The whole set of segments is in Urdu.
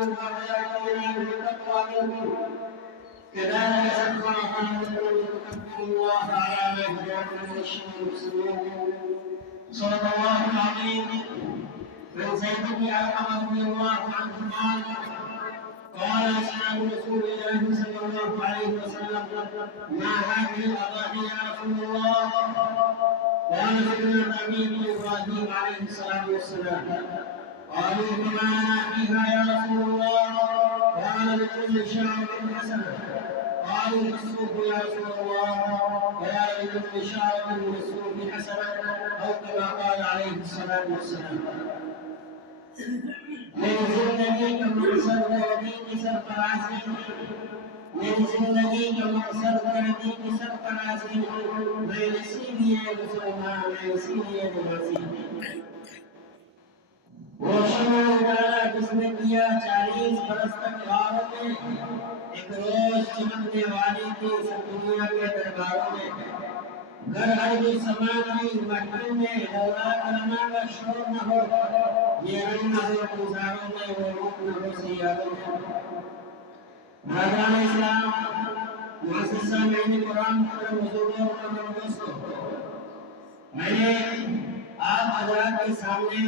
ويأتينا بالتقوى منه كذلك سخرها لتكبروا الله على ما هداكم وبشر المسلمين. صدق الله العظيم. من زيد بن علقمة رضي الله عنه قال أصحاب رسول الله صلى الله عليه وسلم: ما هذه الأضاحي يا رسول الله؟ قال: سنة أبيكم إبراهيم عليه الصلاة والسلام. قالوا: فما لنا فيها يا رسول الله؟ قال: لكل شعرة حسنة. قالوا: فالصوف يا رسول الله؟ قال: لكل شعرة من الصوف حسنة، أو كما قال عليه الصلاة والسلام. میری زندگی کا مقصد نبی کی سرفرازی ہے. میری زندگی کا مقصد نبی کی سرفرازی ہے. میں اسی لیے مسلمان، میں اسی لیے نمازی ہوں. وہ شمع ڈالا جس نے کیا 40 برس تک غاروں میں، ایک روز چمکنے والی تھی سب دنیا کے درباروں میں. گھر عربی سما کی محفل میں لولا کلمہ کا شور نہ ہو، یہ رنگ نہ ہو گزاروں میں، وہ روح نہ ہو سیاروں میں. برادران اسلام، معزز سامعین قرآن کے بزرگوں اور دوستوں، میں نے آپ حضرات کے سامنے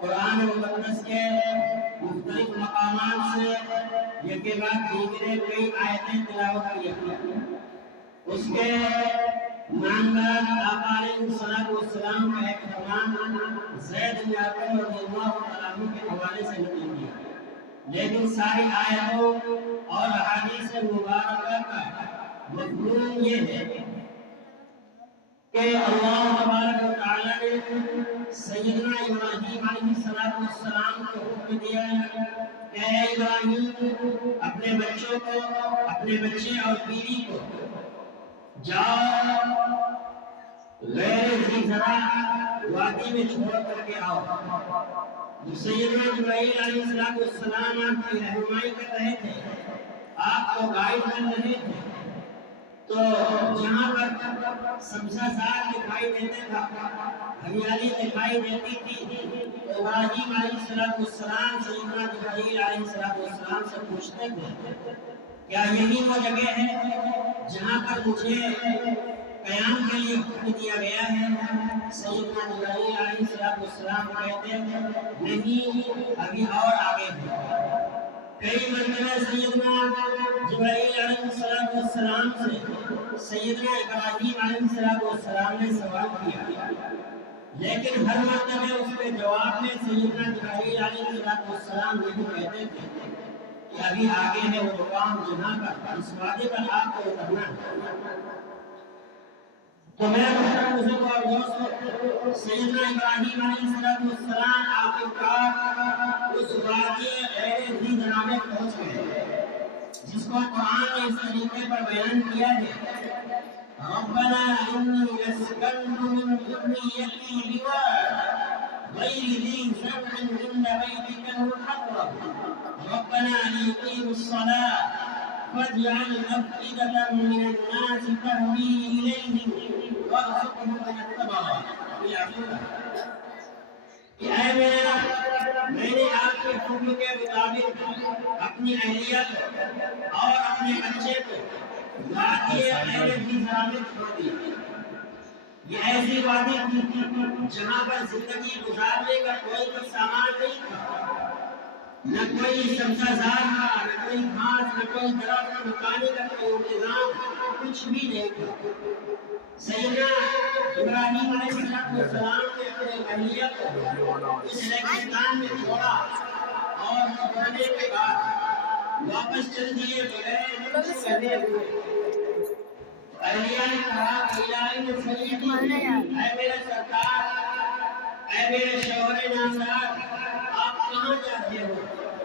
قرآن مقدس کے مختلف مقامات سے یکے بعد دیگرے کئی آیتیں تلاوت کیا. اس کے نامدار آقا علیہ الصلوۃ والسلام کا ایک فرمان زید بن ارقم رضی اللہ عنہ کے حوالے سے نقل کیا. لیکن ساری آیتوں اور احادیث مبارکہ کا مضمون یہ ہے کہ اللہ تبارک و تعالی نے سیدنا ابراہیم علیہ السلام کو حکم دیا کہ اے ابراہیم، اپنے بچوں کو، اپنے بچے اور بیوی کو جاؤ غیر ذی زرع وادی میں چھوڑ کر کے آؤ. سیدنا جبرائیل علیہ السلام آپ کی رہنمائی کر رہے تھے، آپ کو گائیڈ کر رہے تھے. تو جہاں پر سبزہ زار دکھائی دیتا تھا، ہریالی دکھائی دیتی تھی، تو ابراہیم علیہ السلام سیدنا جبرائیل علیہ السلام سے پوچھتے تھے کیا یہی وہ جگہ ہے جہاں پر مجھے قیام کے لیے حکم دیا گیا ہے؟ سیدنا جبرائیل علیہ السلام کہتے ہیں نہیں، ابھی اور آگے ہے. کئی مرتبہ سیدنا جبرائیل علیہ السلام سے سیدنا ابراہیم علیہ السلام نے سوال کیا، لیکن ہر مرتبہ اس کے جواب میں سیدنا جبرائیل علیہ السلام یہی کہتے تھے کہ ابھی آگے ہے وہ مقام جہاں پر اس وعدے پر آپ کو اترنا ہے. تو میرے محترم بزرگوں اور دوستوں، سیدنا ابراہیم علیہ السلام آخرکار اس وادی غیر ذی زرع میں پہنچ گئے جس کو قرآن نے اس طریقے پر بیان کیا ہے: ربنا انی اسکنت من ذریتی بواد غیر ذی زرع عند بیتک المحرم ربنا ليقيموا الصلاة فاجعل أفئدة من الناس تهوي إليهم وارزقهم من الثمرات. اے میں نے آپ کے حکم کے مطابق اپنی اہلیہ کو اور اپنے بچے کو وادی غیر ذی زرع میں چھوڑ دیا. یہ ایسی وادی تھی جہاں پر زندگی گزارنے کا کوئی سامان نہیں تھا، نہ کوئی سبزہ زار تھا، نہ کوئی گھاس، نہ کوئی درخت، نہ پانی کا کوئی انتظام، کچھ بھی نہیں تھا. سیدنا ابراہیم علیہ السلام نے اپنے اہلیہ کو اس ریگستان میں چھوڑا اور چھوڑنے کے بعد واپس چل دیے بغیر کچھ کہے ہوئے. اہلیہ نے کہا کہ الہی سیدی، اے میرے سرکار، اے میرے شوہر نامدار، آپ کہاں جاتے ہو؟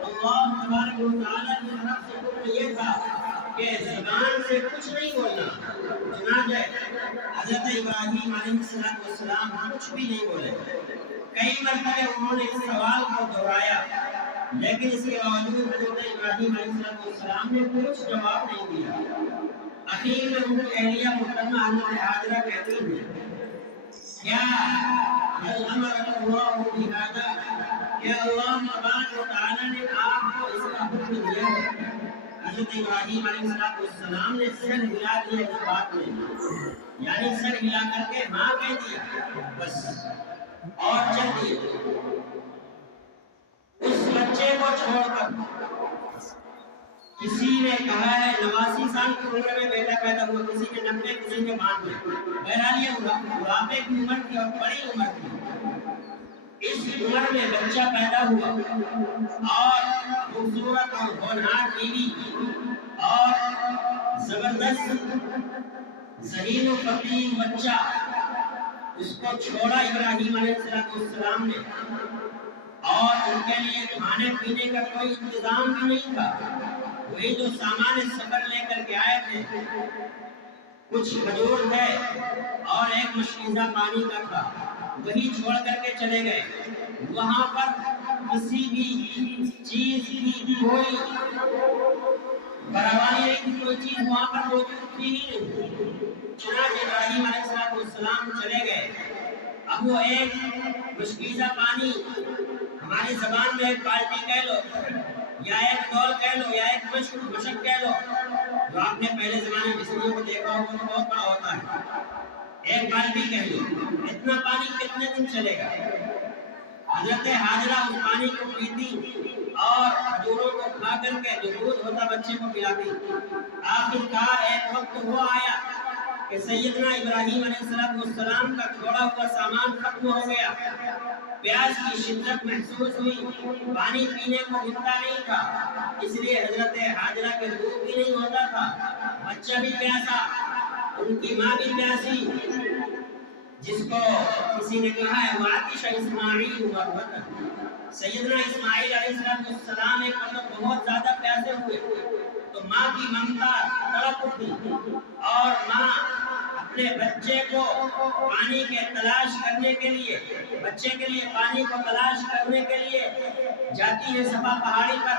اللہ تبارک و تعالیٰ کی طرف سے حکم یہ تھا کہ زبان سے کچھ نہیں بولنا. چنانچہ حضرت ابراہیم علیہ السلام کچھ بھی نہیں بولے. کئی مرتبہ انہوں نے اس سوال کو دہرایا، لیکن اس کے باوجود حضرت ابراہیم علیہ السلام نے کچھ جواب نہیں دیا. اخیر میں ان کی اہلیہ محترمہ حضرت ہاجرہ کہتی ہیں کیا هل امرك الله بهذا؟ کہ اللہ تبارک و تعالی نے آپ حضرت ابراہیم علیہ السلام نے سر ہلا دیا اس بات میں، یعنی سر ہلا کر کے ہاں کہہ دیا بس اور چل دیے۔ اس بچے کو چھوڑ کر کسی نے کہا ہے 89 سال کی عمر میں بیٹا پیدا ہوا، کسی کے 90، کسی کے 92۔ بہرحال یہ بڑھاپے کی عمر تھی اور بڑی عمر تھی۔ اس عمر میں بچہ پیدا ہوا اور خوبصورت اور ہونہار بیوی اور زبردست ذہین و فقیر بچہ، اس کو چھوڑا ابراہیم علیہ السلام نے، اور ان کے لیے کھانے پینے کا کوئی انتظام بھی نہیں تھا۔ وہی جو سامان سفر لے کر کے آئے تھے، کچھ کھجور تھے اور ایک مشکیزہ پانی کا تھا، وہی چھوڑ کر کے چلے گئے۔ وہاں پر کسی بھی چیز کی کوئی فراوانی نہیں تھی، کوئی چیز وہاں پر موجود تھی ہی نہیں۔ چنانچہ ابراہیم علیہ السلام چلے گئے۔ اب وہ ایک مشکیزہ پانی، ہماری زبان میں ایک بالٹی کہہ لو یا ایک ڈول کہہ لو یا ایک مشک کہہ لو، جو آپ نے پہلے زمانے میں مصریوں کو دیکھا ہوگا تو بہت بڑا ہوتا ہے، ایک بالٹی کہہ لو، اتنا پانی کتنے دن چلے گا؟ حضرت حاجرہ اس پانی کو پیتی اور کھجوروں کو کھا کر کے جو دودھ ہوتا بچے کو پلاتی۔ آخرکار ایک وقت وہ آیا کہ سیدنا ابراہیم علیہ السلام کا چھوڑا ہوا سامان ختم ہو گیا، پیاس کی شدت محسوس ہوئی، پانی پینے کو ملتا نہیں تھا، اس لیے حضرت حاجرہ کے دودھ بھی نہیں ہوتا تھا، بچہ بھی پیاسا، ان کی ماں بھی پیاسی، جس کو کسی نے کہا ہے وَعَطِشَ إِسْمَاعِيلُ مَرْوَةً، سیدنا اسماعیل علیہ السلام ایک مطلب بہت زیادہ پیاسے ہوئے، تو ماں کی ممتا تڑپ اٹھی اور ماں اپنے بچے کو پانی کے تلاش کرنے کے لیے، بچے کے لیے پانی کو تلاش کرنے کے لیے جاتی ہے صفا پہاڑی پر،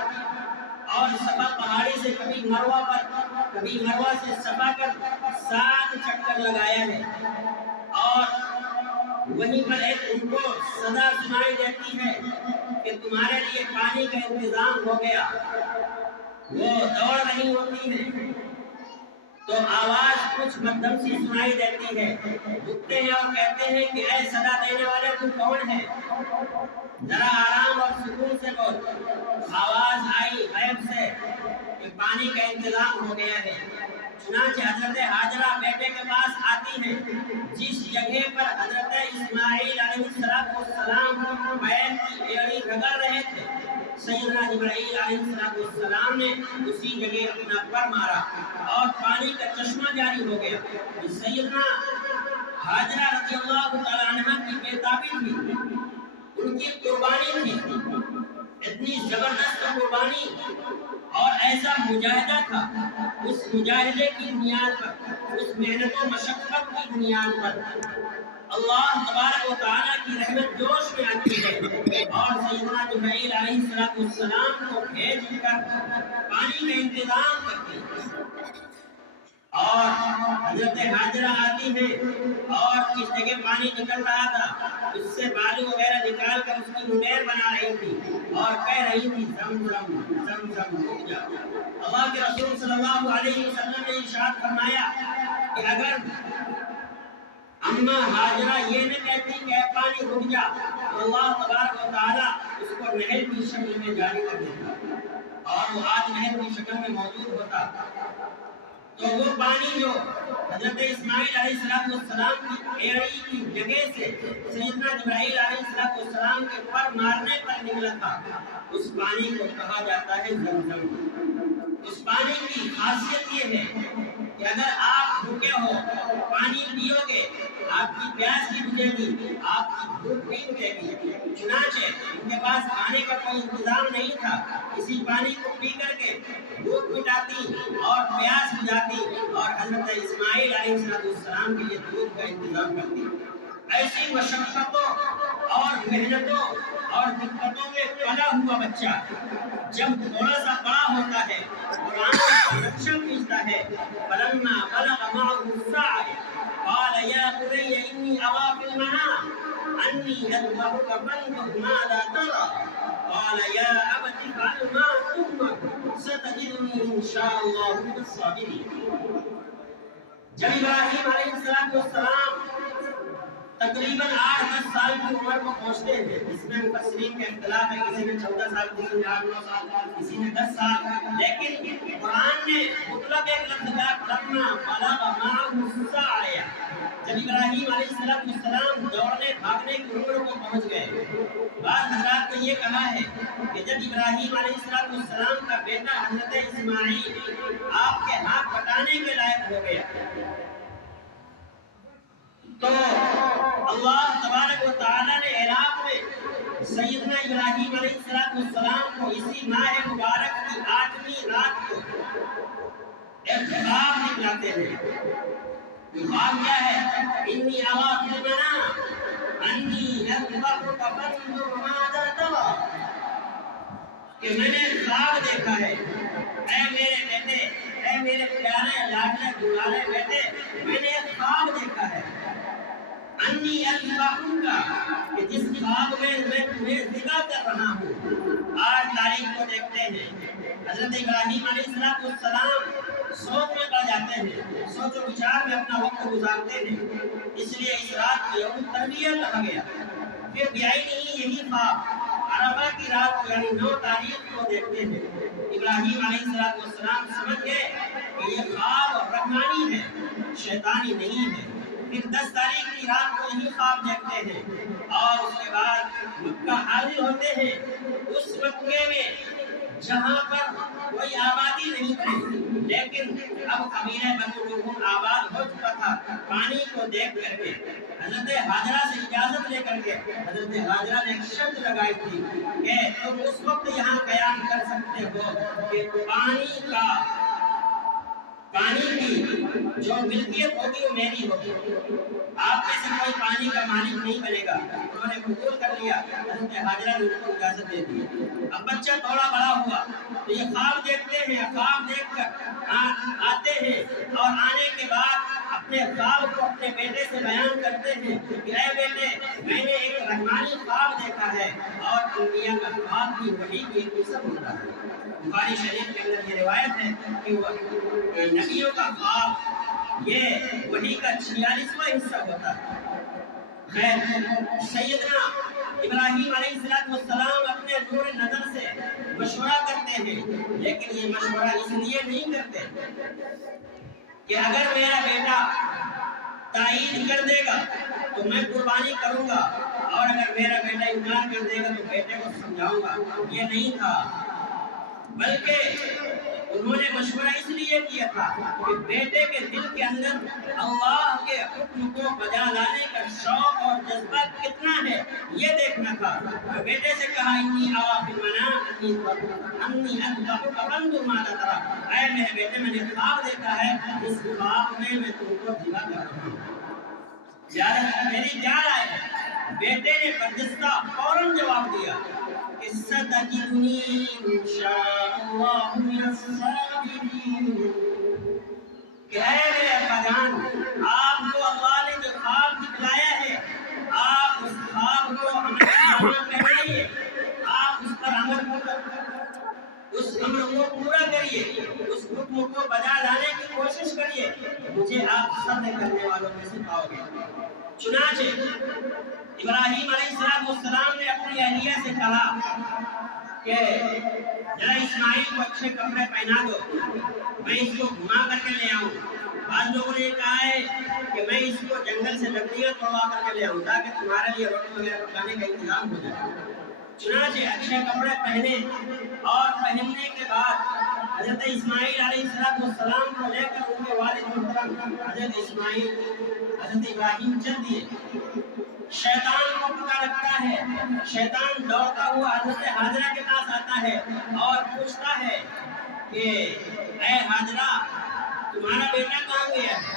اور صفا پہاڑی سے کبھی مروہ پر، کبھی مروہ سے صفا کر 7 چکر لگایا ہے، اور وہیں پر ایک ان کو صدا سنائی دیتی ہے کہ تمہارے لیے پانی کا انتظام ہو گیا۔ وہ دوڑ رہی ہوتی ہے تو آواز کچھ مدھم سی سنائی دیتی ہے، رکتے ہیں اور کہتے ہیں کہ اے صدا دینے والے تو کون ہے؟ ذرا آرام اور سکون سے بول۔ آواز آئی غیب سے کہ پانی کا انتظام ہو گیا ہے۔ چنانچہ حضرت حاجرہ بیٹے کے پاس آتی ہیں، جس جگہ پر حضرت اسماعیل علیہ السلام بیل کی ایڑی رگڑ رہے تھے، سیدنا جبرائیل علیہ السلام نے اسی جگہ اپنا پر مارا اور پانی کا چشمہ جاری ہو گیا۔ سیدنا حاجرہ رضی اللہ تعالی عنہ کی بیتابی تھی، ان کی قربانی تھی، اتنی زبردست قربانی اور ایسا مجاہدہ تھا، اس مجاہدے کی بنیاد پر، اس محنت و مشقت کی بنیاد پر اللہ تبارک و تعالیٰ کی رحمت جوش میں آتی ہے اور سیدنا جبرائیل علیہ السلام کو بھیج کر پانی کا انتظام کرتی ہے، اور حضرت حاجرہ آتی ہے اور جس جگہ پانی نکل رہا تھا اس سے بالو وغیرہ نکال کر اس کی منیر بنا رہی تھی اور کہہ رہی تھی زمزم زمزم رک جا۔ اللہ کے رسول صلی اللہ علیہ وسلم نے ارشاد فرمایا کہ اگر اماں حاجرہ یہ نہ کہتی کہ اے پانی رک جا، تو اللہ تبارک و تعالیٰ اس کو نہر کی شکل میں جاری کر دیتا اور وہ آج نہر کی شکل میں موجود ہوتا۔ تو وہ پانی جو حضرت اسماعیل علیہ السلام کی ایڑی کی جگہ سے سیدنا جبرائیل علیہ السلام کے پر مارنے پر نکلا تھا، اس پانی کو کہا جاتا ہے زمزم۔ اس پانی کی خاصیت یہ ہے کہ اگر آپ بھوکے ہو پانی پیو گے، آپ کی پیاس بھی بجھے گی، آپ کی بھوک بھی بجھے گی۔ چنانچہ ان کے پاس کھانے کا کوئی انتظام نہیں تھا، اسی پانی کو پی کر کے بھوک مٹاتی اور پیاس بجھاتی اور حضرت اسماعیل علیہ السلام کے لیے دودھ کا انتظام کرتی۔ ایسی مشقتوں اور محنتوں اور دقتوں میں پلا ہوا بچہ جب تھوڑا سا بڑا ہوتا ہے، قرآن کا نقشہ کھینچتا ہے، فلما بلغ معه السعي قال يا بني إني أرى في المنام أني أذبحك فانظر ماذا ترى قال يا أبت افعل ما تؤمر ستجدنی انشاءاللہ من الصابرین۔ جب ابراہیم علیہ السلام تقریباً 8-10 سال کی عمر کو پہنچتے ہیں، اس میں مفسرین کا اختلاف ہے، کسی نے 14 سال، کسی نے 8-9 سال، کسی نے 10 سال، لیکن قرآن نے مطلب ایک لفظ کا لما بلغ معه السعی، جب ابراہیم علیہ السلام دوڑنے بھاگنے کی عمر کو پہنچ گئے۔ بعض حضرات نے یہ کہا ہے کہ جب ابراہیم علیہ السلام کا بیٹا حضرت اسماعیل آپ کے ہاتھ بٹانے کے لائق ہو گیا تو اللہ تبارک و تعالی نے عراق میں سیدنا ابراہیم علیہ السلام کو اسی ماہ مبارک کی 8ویں رات کو ایک خواب دکھلاتے ہیں۔ خواب کیا ہے؟ انی ارا فی المنام انی اذبحک فانظر ماذا تری، کہ میں نے خواب دیکھا ہے، اے میرے بیٹے، اے میرے پیارے لاڈلے دلالے بیٹے، میں نے ایک خواب دیکھا ہے، انی اذبحک، کہ جس خواب میں میں تمہیں ذبح کر رہا ہوں۔ آج تاریخ کو دیکھتے ہیں، حضرت ابراہیم علیہ السلام سوچ میں پڑ جاتے ہیں، سوچ و بچار میں اپنا وقت گزارتے ہیں، اس لیے اس رات کو یوم الترویہ کہا گیا۔ پھر بیائی نہیں یہی خواب عرفہ کی رات کو یعنی 9 تاریخ کو دیکھتے ہیں۔ ابراہیم علیہ السلام سمجھ گئے کہ یہ خواب رحمانی ہے، شیطانی نہیں ہے۔ پھر 10 تاریخ کی رات کو یہی خواب دیکھتے ہیں اور اس کے بعد مکہ حاضر ہوتے ہیں۔ اس مکے میں جہاں پر کوئی آبادی نہیں تھی، لیکن اب قبیلہ بنو لوگوں آباد ہو چکا تھا، پانی کو دیکھ کر کے حضرت حاجرہ سے اجازت لے کر کے حضرت حاجرہ نے ایک شرط لگائی تھی کہ تم اس وقت یہاں قیام کر سکتے ہو کہ پانی کی جو ملکیت ہوگی وہ میری ہوگی، آپ میں سے کوئی پانی کا مالک نہیں بنے گا۔ انہوں نے قبول کر لیا، حضرت حاجرہ نے ان کو اجازت دے دی۔ اب بچہ تھوڑا بڑا ہوا تو یہ خواب دیکھتے ہیں، خواب دیکھ کر آتے ہیں اور آنے کے بعد اپنے خواب کو اپنے بیٹے سے بیان کرتے ہیں کہ اے بیٹے، میں نے ایک رحمانی خواب دیکھا ہے اور انبیاء کا خواب بھی وحی کی ایک قسم ہوتا ہے۔ بخاری شریف کے اندر یہ روایت ہے کہ نبیوں کا خواب یہ وحی کا 46واں حصہ ہوتا ہے۔ خیر، سیدنا ابراہیم علیہ السلام اپنے نور نظر سے مشورہ کرتے ہیں، لیکن یہ مشورہ اس لیے نہیں کرتے کہ اگر میرا بیٹا تائید کر دے گا تو میں قربانی کروں گا اور اگر میرا بیٹا انکار کر دے گا تو بیٹے کو سمجھاؤں گا، یہ نہیں تھا، بلکہ انہوں نے مشورہ اس لیے کیا تھا کہ بیٹے کے دل کے اندر اللہ کے حکم کو بجا لانے کا شوق اور جذبہ کتنا ہے یہ دیکھنا تھا۔ بیٹے سے کہا انی ارا فی المنام انی اذبحک فانظر ماذا تری، اے میرے بیٹے میں نے خواب دیکھا ہے، اس خواب میں تم کو ذبح کر رہا ہوں، میری کیا رائے ہے؟ بیٹے نے برجستہ فوراً جواب دیا کہ ستجدنی انشاءاللہ من الصابرین، کہ اے میرے ابا جان، آپ کو اللہ نے جو خواب دکھلایا ہے آپ اس خواب کو عمل کرائیے، آپ اس پر اس امر کو پورا کریے، اس حکم کو بجا لانے کی کوشش کریے، مجھے آپ صبر کرنے والوں میں سے پاؤ گے۔ چنانچہ ابراہیم علیہ السلام نے اپنی اہلیہ سے کہا کہ ذرا اسماعیل کو اچھے کپڑے پہنا دو، میں اس کو گھما کر کے لے آؤں۔ بعض لوگوں نے کہا ہے کہ میں اس کو جنگل سے لکڑیاں توڑوا کر کے لے آؤں تاکہ تمہارے لیے روٹی وغیرہ پکانے کا انتظام ہو جائے۔ چنانچہ اچھے کپڑے پہنے اور پہننے کے بعد حضرت اسماعیل علیہ السلام کو لے کر ان کے والد محترم حضرت اسماعیل حضرت ابراہیم چل دیے۔ شیطان کو پتہ لگتا ہے، شیطان دوڑتا ہوا حضرت حاجرہ کے پاس آتا ہے اور پوچھتا ہے کہ اے حاجرہ، تمہارا بیٹا کہاں گیا ہے؟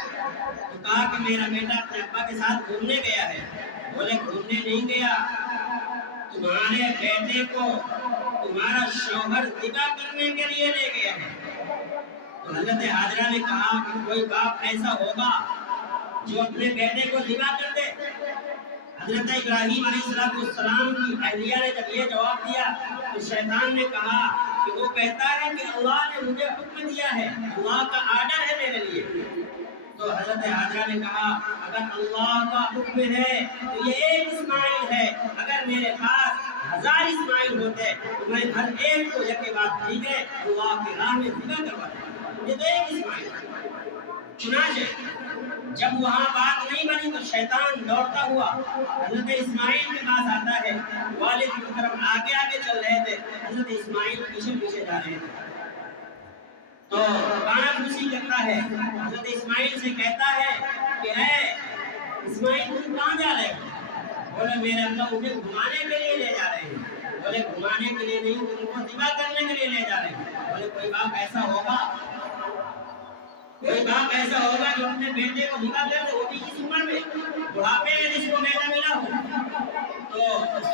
تو کہا کہ میرا بیٹا اپنے ابا کے ساتھ گھومنے گیا ہے۔ بولے گھومنے نہیں گیا، تمہارے بیٹے کو تمہارا شوہر ذبح کرنے کے لیے لے گیا ہے۔ تو حضرت حاجرہ نے کہا کہ کوئی باپ ایسا ہوگا جو اپنے بیٹے کو ذبح کر دے؟ حضرت ابراہیم علیہ السلام کی اہلیہ نے جب یہ جواب دیا تو شیطان نے کہا کہ وہ کہتا ہے کہ اللہ نے مجھے حکم دیا ہے، اللہ کا آرڈر ہے میرے لیے۔ تو حضرت حاجرہ نے کہا اگر اللہ کا حکم ہے تو یہ ایک اسماعیل ہے، اگر میرے پاس 1000 اسماعیل ہوتے تو میں ہر ایک کو یک بات ٹھیک ہے اللہ کی راہ میں ذبح کرواتا، یہ تو ایک اسماعیل ہے۔ چنانچہ جب وہاں بات نہیں بنی تو شیطان دوڑتا ہوا حضرت اسماعیل کے پاس آتا ہے، والد کی طرف آگے آگے چل رہے تھے، حضرت اسماعیل پیچھے پیچھے جا رہے تھے، تو کانا پھوسی کرتا ہے، حضرت اسماعیل سے کہتا ہے کہ اے اسماعیل تم کہاں جا رہے ہو؟ بولے میرے ابا مجھے گھمانے کے لیے لے جا رہے ہیں۔ بولے گھمانے کے لیے نہیں، تم کو ذبح کرنے کے لیے لے جا رہے ہیں۔ بولے کوئی باپ ایسا ہوگا، کوئی باپ ایسا ہوگا جو اپنے بیٹے کو ذبح کر دے، وہ بھی اس عمر میں، بڑھاپے میں جس کو بیٹا ملا ہو؟ تو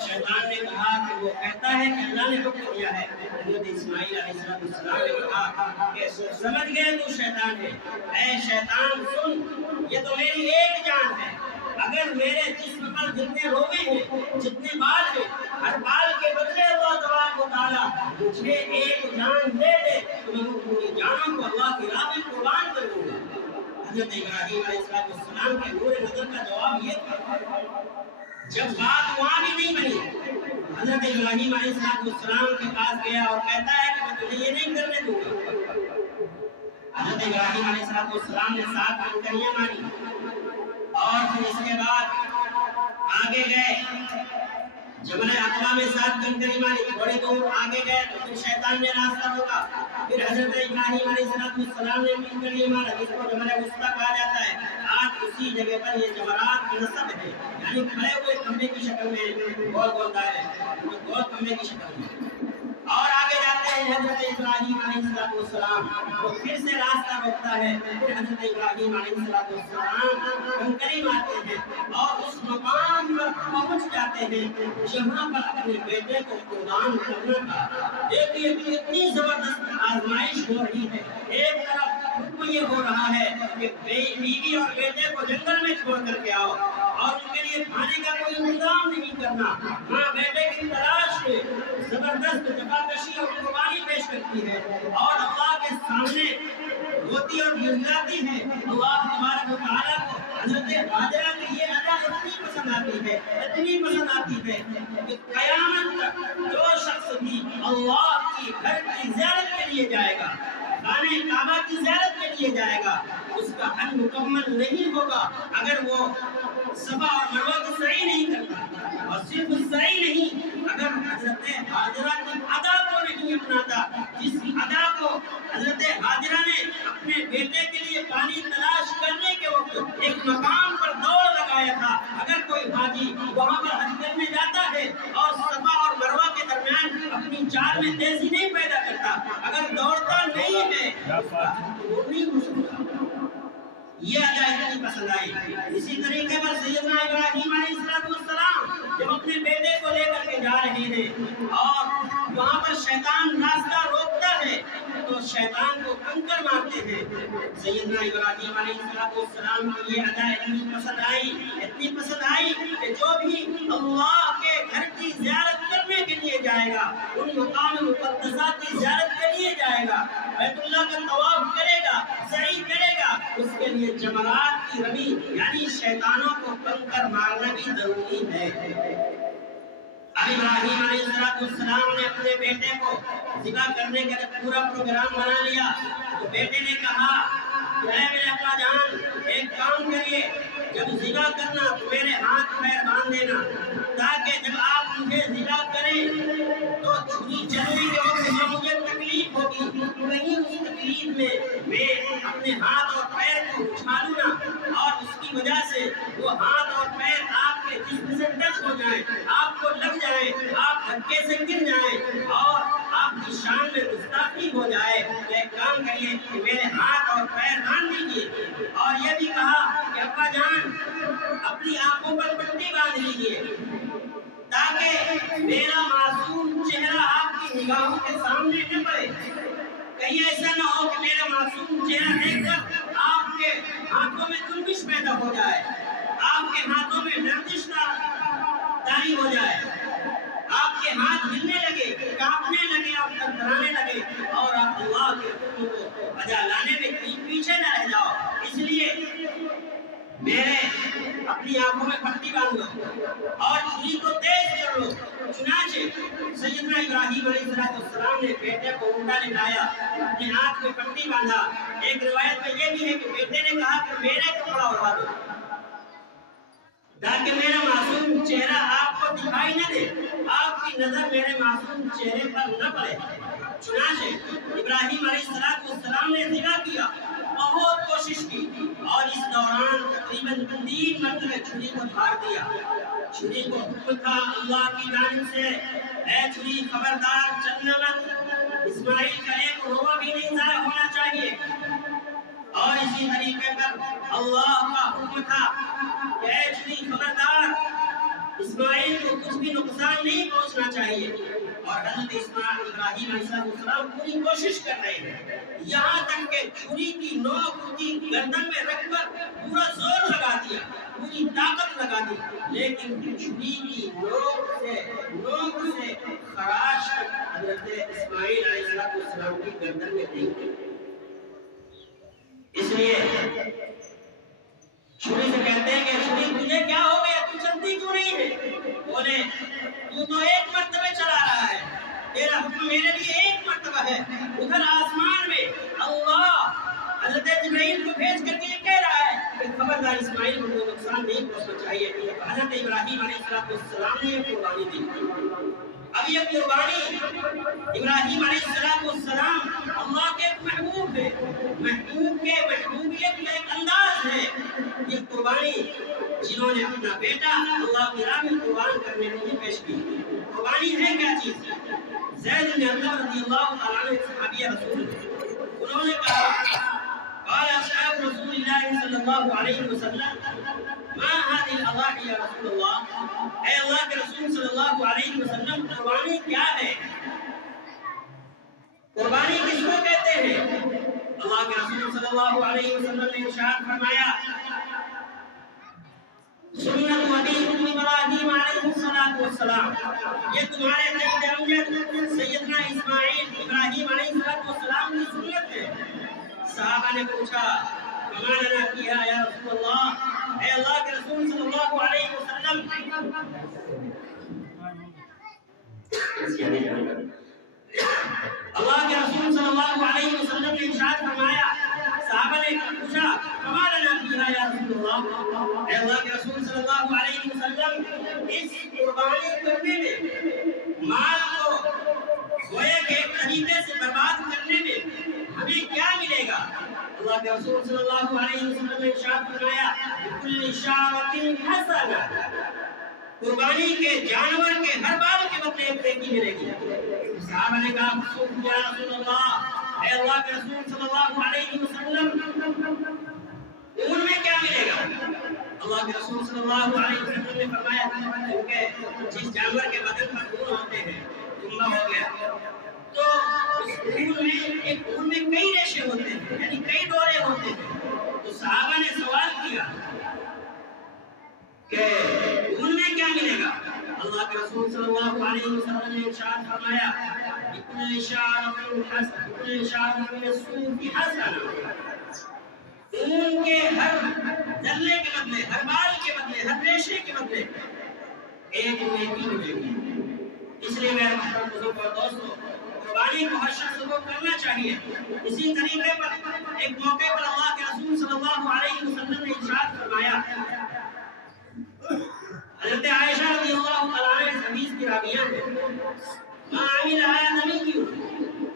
شیطان نے کہا کہ وہ کہتا ہے کہ اللہ نے حکم دیا ہے۔ حضرت اسماعیل علیہ السلام نے کہا کہ سمجھ گئے تو شیطان ہے، اے شیطان سن، یہ تو میری ایک جان ہے، اگر میرے جسم پر جتنے روئے ہیں، جتنے بال ہیں، ہر بال کے بدلے اللہ تبارک و تعالیٰ مجھے ایک جان دے دے تو میں پوری جانوں کو اللہ کی راہ میں قربان کر دوں گا۔ حضرت ابراہیم علیہ السلام کے نور نظر کا جواب یہ تھا۔ جب بات وہاں بھی نہیں بنی، حضرت ابراہیم علیہ السلام کے پاس گیا اور کہتا ہے کہ میں تجھے یہ نہیں کرنے دوں گا۔ حضرت ابراہیم علیہ السلام نے 7 کنکریاں ماری اور پھر اس کے بعد آگے گئے، جبل عقبہ میں 7 کنکری ماری، تھوڑی دور آگے گئے تو پھر شیطان نے راستہ روکا، پھر حضرت ابراہیم علیہ السلام نے کنکری مارا، جس کو جبل وسطیٰ کہا جاتا ہے۔ آج اسی جگہ پر یہ جمرات نصب ہے، یعنی کھڑے ہوئے کھمبے کی شکل میں، گول گول دائرے، گول کھمبے کی شکل میں۔ اور آگے جاتے ہیں حضرت ابراہیم علیہ السلام، وہ پھر سے راستہ روکتا ہے، پھر حضرت ابراہیم علیہ السلام کنکری مارتے ہیں اور اس مقام پر پہنچ جاتے ہیں جہاں پر اپنے بیٹے کو قربان کرنا تھا۔ دیکھیے اتنی زبردست آزمائش ہو رہی ہے، ایک طرف حکم یہ ہو رہا ہے کہ بیوی اور بیٹے کو جنگل میں چھوڑ کر کے آؤ اور ان کے لیے کھانے کا کوئی انتظام نہیں کرنا، ماں بیٹے کی تلاش میں زبردست جفاکشی اور قربانی پیش کرتی ہے اور اللہ کے سامنے روتی اور گڑگڑاتی ہے۔ اللہ تبارک و تعالیٰ کو حضرت حاجرہ کی یہ ادا اتنی پسند آتی ہے، اتنی پسند آتی ہے کہ قیامت تک جو شخص بھی اللہ کی گھر کی زیارت کے لیے جائے گا، خانہ کعبہ کی زیارت کے لیے جائے گا، اس کا حج مکمل نہیں ہوگا اگر وہ صفا اور مروہ کی سعی نہیں کرتا، اور صرف سعی نہیں، اگر حضرت حاجرہ کی ادا کو نہیں اپناتا، جس ادا کو حضرت حاجرہ نے اپنے بیٹے کے لیے پانی تلاش کرنے کے وقت ایک مقام پر دوڑ لگایا تھا۔ اگر کوئی حاجی وہاں پر حج کرنے جاتا ہے اور صفا اور مروہ کے درمیان اپنی چال میں تیزی نہیں پیدا کرتا، اگر دوڑتا نہیں ہے تو وہ نہیں ہو سکتا۔ یہ ادا اتنی پسند آئی۔ اسی طریقے پر سیدنا ابراہیم علیہ السلام جب اپنے بیٹے کو لے کر کے جا رہے ہیں اور وہاں پر شیطان راستہ روکتا ہے تو شیطان کو کنکر مارتے ہیں، سیدنا ابراہیم علیہ السلام کو یہ ادا اتنی پسند آئی کہ جو بھی اللہ کے گھر کی زیارت کرنے کے لیے جائے گا، ان مقام مقدسات کی زیارت کے لیے جائے گا، بیت اللہ کا طواف کرے گا، سعی کرے گا، اس کے لیے جمرات کی رمی یعنی شیطانوں کو کنکر مارنا بھی ضروری ہے۔ ابراہیم علیہ السلام نے اپنے بیٹے کو ذبح کرنے کا پورا پروگرام بنا لیا تو بیٹے نے کہا کہ اے میرے ابا جان ایک کام کریے، جب ذبح کرنا تو میرے ہاتھ پیر باندھ دینا تاکہ جب آپ مجھے ذبح کریں تو چھری چلنے کے وقت جو مجھے تکلیف ہوگی کہیں اس تکلیف میں اپنے ہاتھ اور پیر کو اچھالوں نہ اور اس کی وجہ سے وہ ہاتھ اور پیر آپ کے جسم سے ٹچ ہو جائیں، آپ کو لگ جائیں، آپ دھکے سے گر جائیں اور آپ کی شان میں گستاخی ہو جائے۔ ایک کام کریے کہ میرے ہاتھ اور پیر باندھ دیجیے، اور یہ بھی کہا کہ ابا جان اپنی آنکھوں پر پٹی باندھ لیجیے تاکہ میرا معصوم چہرہ آپ کی نگاہوں کے سامنے نہ پڑے، کہیں ایسا نہ ہو کہ میرا معصوم چہرہ دیکھ کر آپ کے ہاتھوں میں جنبش پیدا ہو جائے، آپ کے ہاتھوں میں لرزش طاری ہو جائے، آپ کے ہاتھ ہلنے لگے، کانپنے لگے، آپ تھرتھرانے لگے، اور آپ اللہ کے حکم کو بجا لانے میں پیچھے نہ رہ جاؤ۔ اس لیے میرے اپنی آنکھوں میں پٹی باندھ لو اور چھری کو تیز کر لو۔ چنانچہ سیدنا ابراہیم علیہ السلام نے بیٹے کو الٹا لٹایا، اپنے ہاتھ میں پٹی باندھا۔ ایک روایت میں یہ بھی ہے کہ بیٹے نے کہا کہ میرے کپڑا اڑا دو تاکہ میرا معصوم چہرہ آپ کو دکھائی نہ دے، آپ کی نظر میرے معصوم چہرے پر نہ پڑے۔ چنانچہ ابراہیم علیہ السلام نے ذبح کیا، بہت کوشش کی، اور اس دوران تقریباً 3 مرتبہ چھری کو دھار دیا۔ چھری کو حکم تھا اللہ کی جانب سے، اے چھری خبردار چلنا مت، اسماعیل کا ایک روزہ بھی نہیں ضائع ہونا چاہیے۔ اور اسی طریقے پر اللہ کا حکم تھا کہ اے چھری خبردار اسماعیل کو کچھ بھی نقصان نہیں پہنچنا چاہیے۔ اور حضرت ابراہیم علیہ السلام پوری کوشش کر رہے ہیں، یہاں تک کہ چھری کی نوک ان کی گردن میں رکھ کر پورا زور لگا دیا، پوری طاقت لگا دی، لیکن چھری کی نوک سے خراش حضرت اسماعیل علیہ السلام کی گردن میں نہیں گئی۔ اس لیے چھری سے کہتے ہیں کہ چھری تجھے کیا ہو گیا، تو چلتی کیوں نہیں ہے؟ بولے تو ایک مرتبہ چلا رہا ہے، تیرا حکم میرے لیے ایک مرتبہ ہے۔ ادھر آسمان میں اللہ حضرت جبرائیل کو بھیج کر کے کہہ رہا ہے کہ خبردار اسماعیل کو کوئی نقصان نہیں پہنچنا چاہیے۔ حضرت ابراہیم علیہ السلام نے یہ قربانی دی۔ اب یہ قربانی ابراہیم علیہ السلام اللہ کے ایک محبوب ہے، محبوب کے محبوبیت کا ایک انداز ہے۔ یہ قربانی جنہوں نے اپنا بیٹا اللہ کی راہ میں قربان کرنے کے لیے پیش کی۔ قربانی ہے کیا چیز؟ زید بن ارقم رضی اللہ تعالیٰ عنہ صحابی رسول، انہوں نے کہا قال اصحاب رسول اللہ صلی اللہ علیہ وسلم ما هذه الاضاحی یا رسول اللہ، اے اللہ کے رسول صلی اللہ علیہ وسلم قربانی کیا ہے؟ قربانی کس کو کہتے ہیں؟ اللہ کے رسول صلی اللہ علیہ وسلم نے ارشاد فرمایا سنت ابیکم ابراہیم علیہ السلام، یہ تمہارے قائد امجد سیدنا اسماعیل ابراہیم علیہ السلام کی سنت ہے۔ صحابہ نے پوچھا فما لنا فیہا یا رسول اللہ، اے اللہ کے رسول صلی اللہ علیہ وسلم اللہ کے رسول صلی اللہ علیہ وسلم نے ارشاد فرمایا، صحابہ نے پوچھا فما لنا فیہا یا رسول اللہ، اے اللہ کے رسول صلی اللہ علیہ وسلم اس قربانی کرنے میں، مال کو گویا کہ ایک طریقے سے برباد کرنے میں ہمیں کیا ملے گا؟ اللہ کے رسول صلی اللہ علیہ وسلم نے ارشاد فرمایا لکل شاۃ حسنہ، قربانی کے جانور کے ہر بال کے بدلے ایک نیکی ملے گی۔ صحابہ نے کہا یا رسول اللہ، اے اللہ کے رسول صلی اللہ علیہ وسلم اون میں کیا ملے گا؟ اللہ کے رسول صلی اللہ علیہ وسلم نے فرمایا کیونکہ جس جانور کے بدن پر اون ہوتے ہیں، جملہ ہو گیا، تو اس اون میں کئی ریشے ہوتے ہیں، یعنی کئی ڈورے ہوتے ہیں۔ تو صحابہ نے سوال کیا کہ اون میں کیا ملے گا؟ اللہ کے رسول صلی اللہ علیہ وسلم نے ارشاد فرمایا لکل شعرۃ حسنہ، لکل شعرۃ من الصوف حسنہ، اون کے ہر ذرے کے بدلے، ہر بال کے بدلے، ہر ریشے کے بدلے ایک نیکی ملے گی۔ اس لیے میرے محترم بزرگ اور دوستو، قربانی کو ہر شخص کو کرنا چاہیے۔ اسی طریقے پر ایک موقع پر اللہ کے رسول صلی اللہ علیہ وسلم نے ارشاد فرمایا، حضرت عائشہ رضی اللہ عنہا اس حدیث کی راویہ ہے، ما عمل آدمی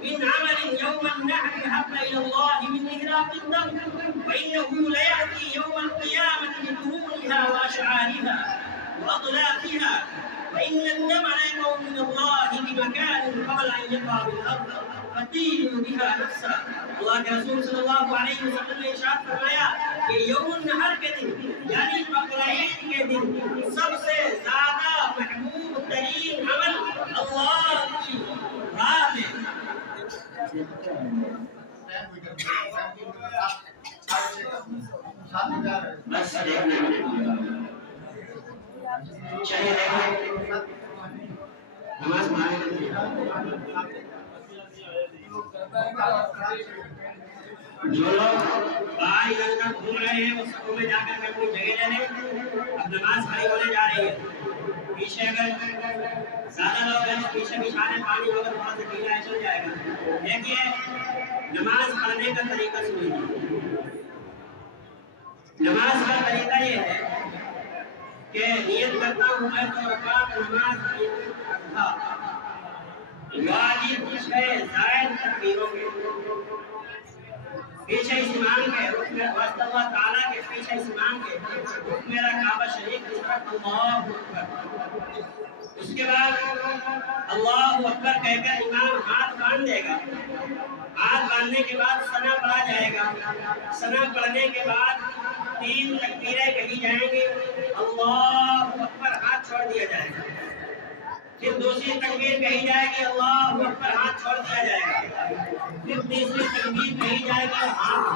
من عمل يوم النحر حب إلى الله من إهراق الدم وإنه ليأتي يوم القيامة بظهورها وأشعارها وأطلافها وإن الدم عليكم من الله بمكان قبل أن يقع بالأرض فتيلوا بها نفسا۔ اللہ کے رسول صلی اللہ علیہ وسلم نے ارشاد فرمایا کہ یوم النحر کے دن یعنی بقرعید کے دن سب سے زیادہ محبوب ترین عمل اللہ کی راہ میں چلے نماز پڑھنے جو لوگ باہر ادھر ادھر گھوم رہے ہیں اس کو میں جا کر کے اپنی جگہ لے لیں. اب نماز کھڑی ہونے جا رہی ہے. پیچھے اگر زیادہ لوگ ہیں تو پیچھے بچھانے پانی ہوگا تھوڑا سا ڈھیلا ہے چل جائے گا. دیکھیے نماز پڑھنے کا طریقہ سنیے. نماز کا طریقہ یہ ہے کہ نیت کرتا ہوں میں تو رکعت نماز واجب ہے زائد تکبیروں کے پیچھے اس امام کے رکن اللہ تعالیٰ کے پیچھے اس امام کے رکن میرا کعبہ شریف کی طرف اللہ اکبر. اس کے بعد اللہ اکبر کہہ کر امام ہاتھ باندھ دے گا. ہاتھ باندھنے کے بعد ثنا پڑھا جائے گا. ثنا پڑھنے کے بعد 3 تکبیریں کہی جائیں گی. اللہ اکبر ہاتھ چھوڑ دیا جائے گا. پھر دوسری تکبیر کہی جائے گی. اللہ اکبر ہاتھ چھوڑ دیا جائے گا. پھر تیسری تکبیر کہی جائے گی. ہاتھ